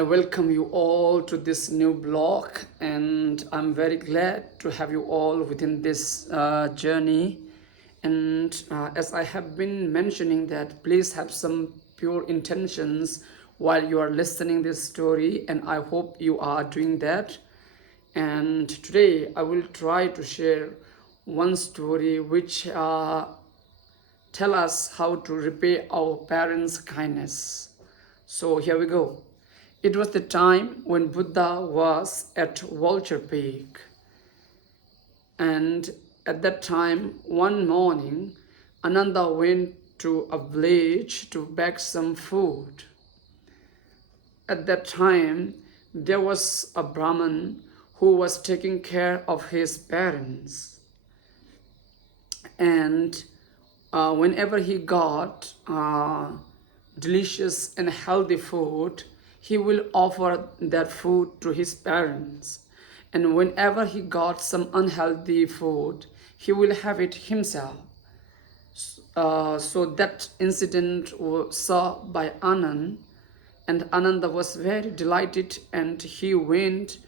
I welcome you all to this new blog, and I'm very glad to have you all within this journey. And as I have been mentioning that please have some pure intentions while you are listening this story, and I hope you are doing that. And today I will try to share one story which tell us how to repay our parents' kindness. So here we go. It was the time when Buddha was at Vulture Peak. And at that time, one morning, Ananda went to a village to beg some food. At that time, there was a Brahmin who was taking care of his parents. And whenever he got delicious and healthy food, he will offer that food to his parents. And whenever he got some unhealthy food, he will have it himself. So that incident was saw by Anand, and Ananda was very delighted, and he went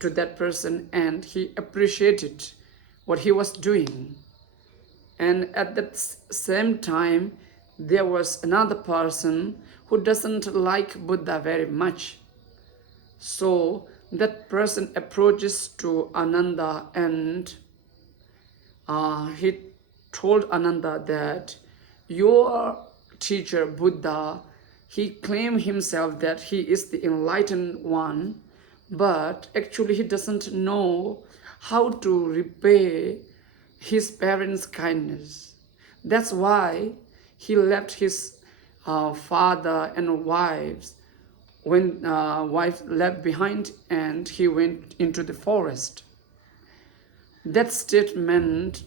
to that person and he appreciated what he was doing. And at that same time, there was another person who doesn't like Buddha very much. So that person approaches to Ananda, and he told Ananda that your teacher Buddha, he claimed himself that he is the enlightened one, but actually he doesn't know how to repay his parents' kindness. That's why he left his father and wives when wife left behind, and he went into the forest. That statement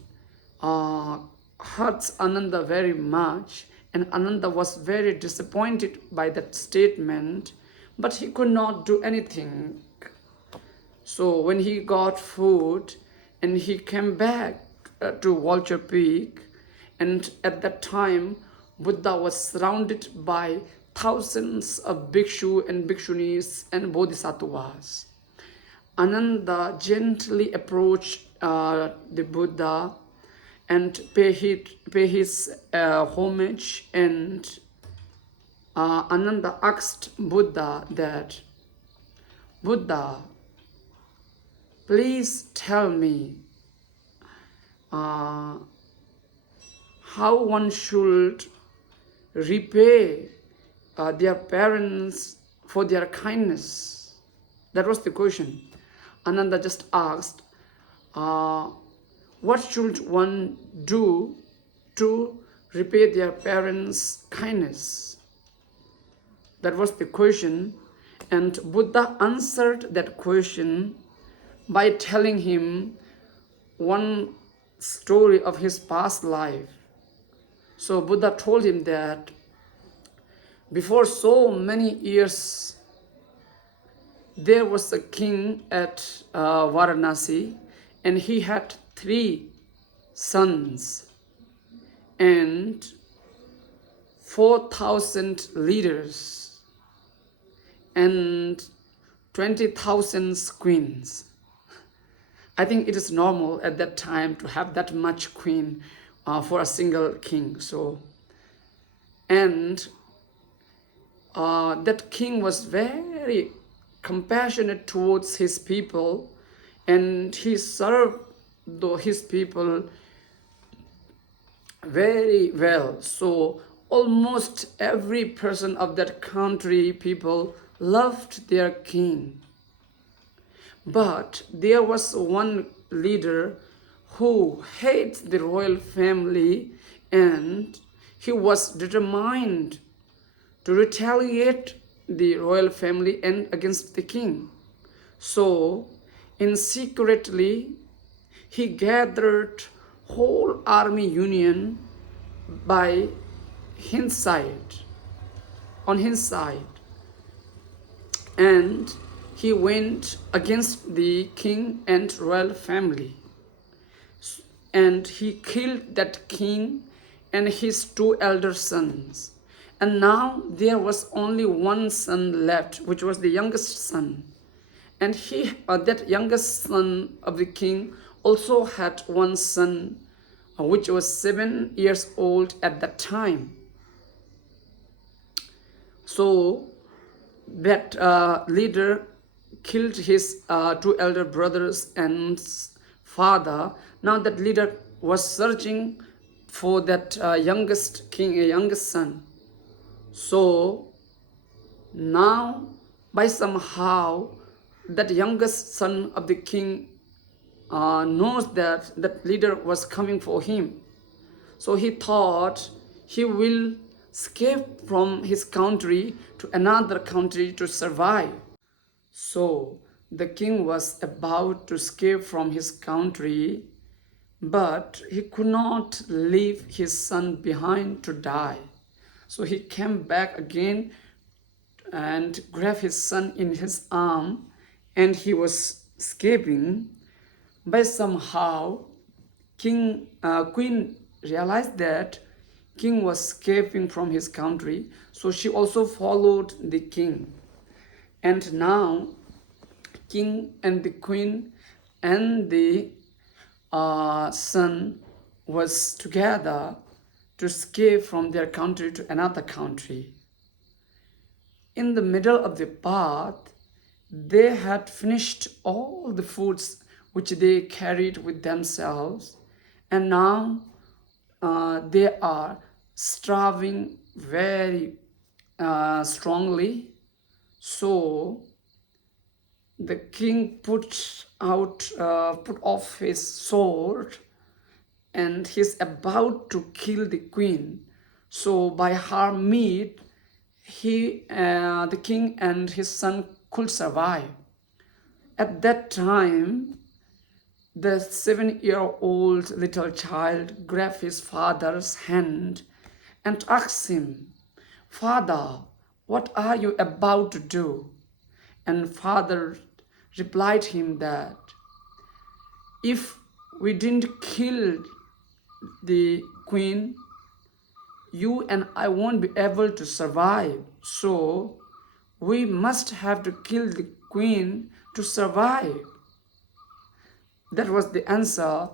hurts Ananda very much, and Ananda was very disappointed by that statement, but he could not do anything. So when he got food and he came back to Vulture Peak, and at that time Buddha was surrounded by thousands of bhikshu and bhikshunis and bodhisattvas. Ananda gently approached the Buddha and pay his homage, and Ananda asked Buddha that, Buddha, please tell me how one should repay their parents for their kindness. That was the question. Ananda just asked, what should one do to repay their parents' kindness? That was the question. And Buddha answered that question by telling him one story of his past life. So Buddha told him that before so many years, there was a king at Varanasi, and he had 3 sons and 4,000 leaders and 20,000 queens. I think it is normal at that time to have that much queen for a single king. So, and that king was very compassionate towards his people, and he served his people very well. So almost every person of that country, people loved their king. But there was one leader who hates the royal family, and he was determined to retaliate the royal family and against the king. So, in secretly, he gathered whole army union by his side, on his side, and he went against the king and royal family, and he killed that king and his 2 elder sons, And now there was only one son left, which was the youngest son. And that youngest son of the king also had one son, which was 7 years old at that time. So that leader killed his two elder brothers and father. Now that leader was searching for that youngest son. So now, by somehow, that youngest son of the king knows that that leader was coming for him. So he thought he will escape from his country to another country to survive. So the king was about to escape from his country, but he could not leave his son behind to die. So he came back again and grabbed his son in his arm, and he was escaping. But somehow queen realized that king was escaping from his country, so she also followed the king. And now king and the queen and the son was together to escape from their country to another country. In the middle of the path, they had finished all the foods which they carried with themselves, and now they are starving very strongly. So the king put off his sword, and he's about to kill the queen. So by her meat, the king and his son could survive. At that time, the 7-year-old little child grabbed his father's hand and asked him, "Father, what are you about to do?" And father replied him that, "If we didn't kill the queen, you and I won't be able to survive. So we must have to kill the queen to survive." That was the answer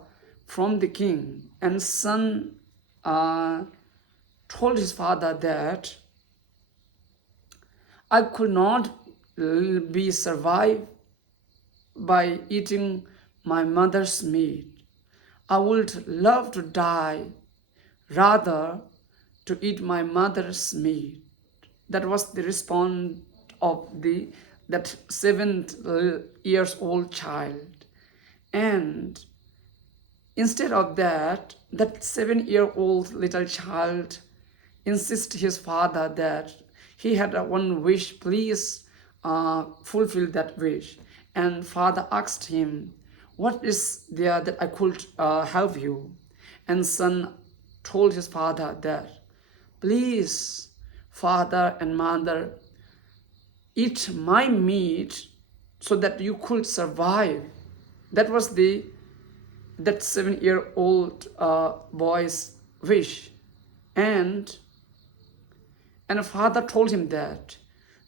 from the king. And son told his father that, "I could not be survived by eating my mother's meat. I would love to die rather to eat my mother's meat." That was the response of that 7 years old child. And instead of that, that 7-year-old little child insisted his father that he had one wish, please fulfill that wish. And father asked him, "What is there that I could help you?" And son told his father that, "Please, father and mother, eat my meat so that you could survive." That was that 7-year-old boy's wish. And father told him that,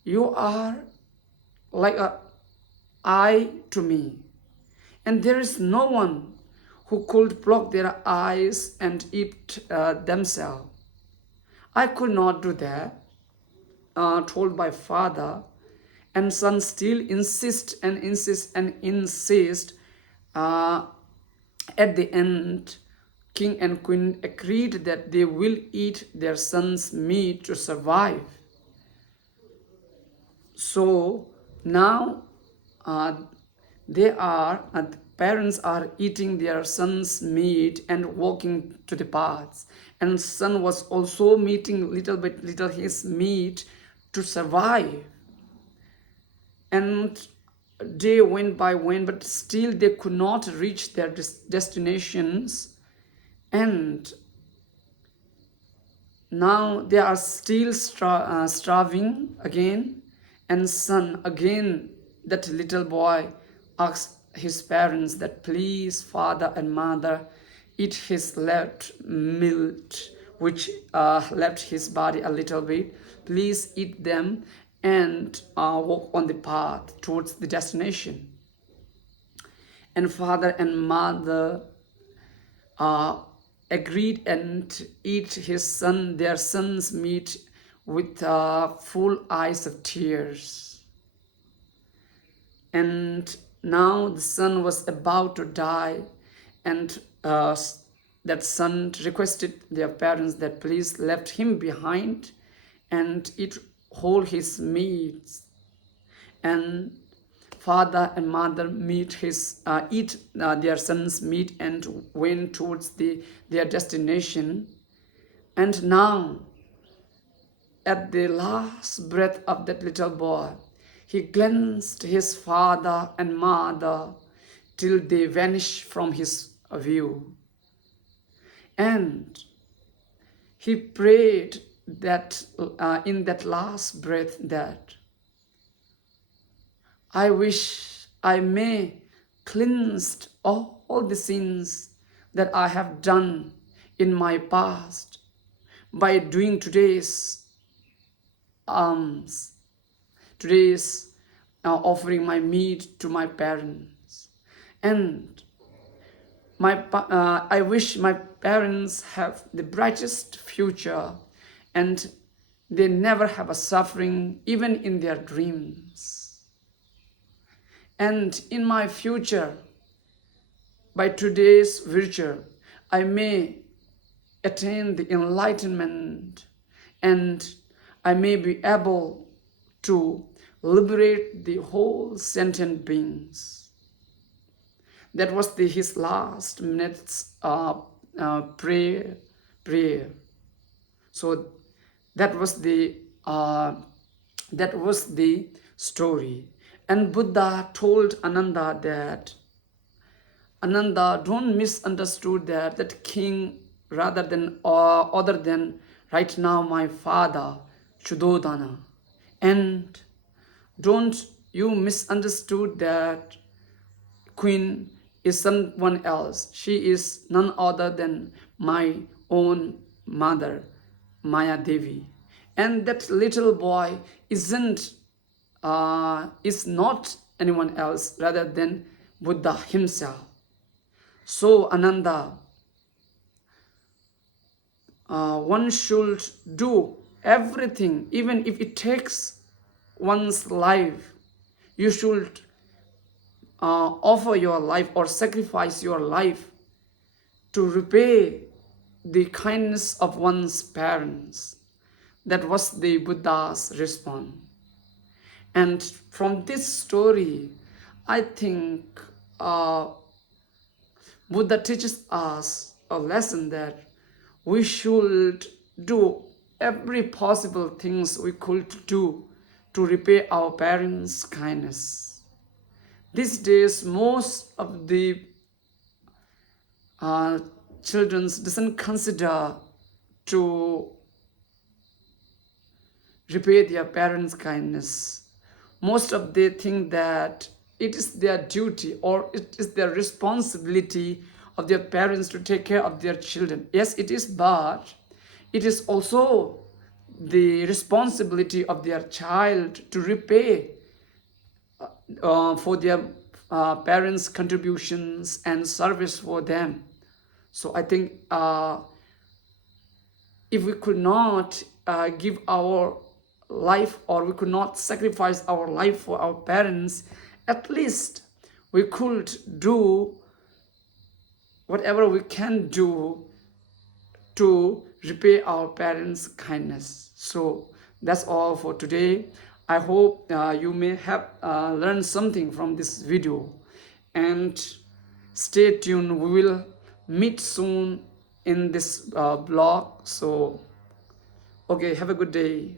"You are like an eye to me, and there is no one who could block their eyes and eat themselves. I could not do that," told by father. And son still insist. At the end, king and queen agreed that they will eat their son's meat to survive. So now the parents are eating their son's meat and walking to the paths. And son was also eating little his meat to survive. And day went by, but still they could not reach their destinations. And now they are still starving again. And son again, that little boy, asked his parents that, "Please, father and mother, eat his left meat which left his body a little bit. Please eat them and walk on the path towards the destination. And father and mother uh, agreed and eat their son's meat with full eyes of tears. And now the son was about to die, and that son requested their parents that please left him behind and eat whole his meats. And father and mother eat their son's meat and went towards their destination. And now, at the last breath of that little boy, he glanced his father and mother till they vanished from his view. And he prayed that in that last breath that I wish I may cleanse all the sins that I have done in my past by doing today's offering my meat to my parents. And I wish my parents have the brightest future and they never have a suffering even in their dreams. And in my future, by today's virtue, I may attain the enlightenment and I may be able to liberate the whole sentient beings. That was his last minute's prayer. So that was the story. And Buddha told Ananda that, Ananda, don't misunderstood that king rather than other than right now my father Shuddhodana. And don't you misunderstood that queen is someone else. She is none other than my own mother, Maya Devi. And that little boy is not anyone else rather than Buddha himself. So Ananda, one should do everything, even if it takes one's life. You should offer your life or sacrifice your life to repay the kindness of one's parents. That was the Buddha's response. And from this story, I think Buddha teaches us a lesson that we should do every possible things we could do to repay our parents' kindness. These days, most of the children doesn't consider to repay their parents' kindness. Most of they think that it is their duty or it is their responsibility of their parents to take care of their children. Yes, it is, but it is also the responsibility of their child to repay for their parents' contributions and service for them. So I think if we could not give our life or we could not sacrifice our life for our parents, at least we could do whatever we can do to repay our parents' kindness. So that's all for today. I hope you may have learned something from this video, and stay tuned. We will meet soon in this blog. So okay, have a good day.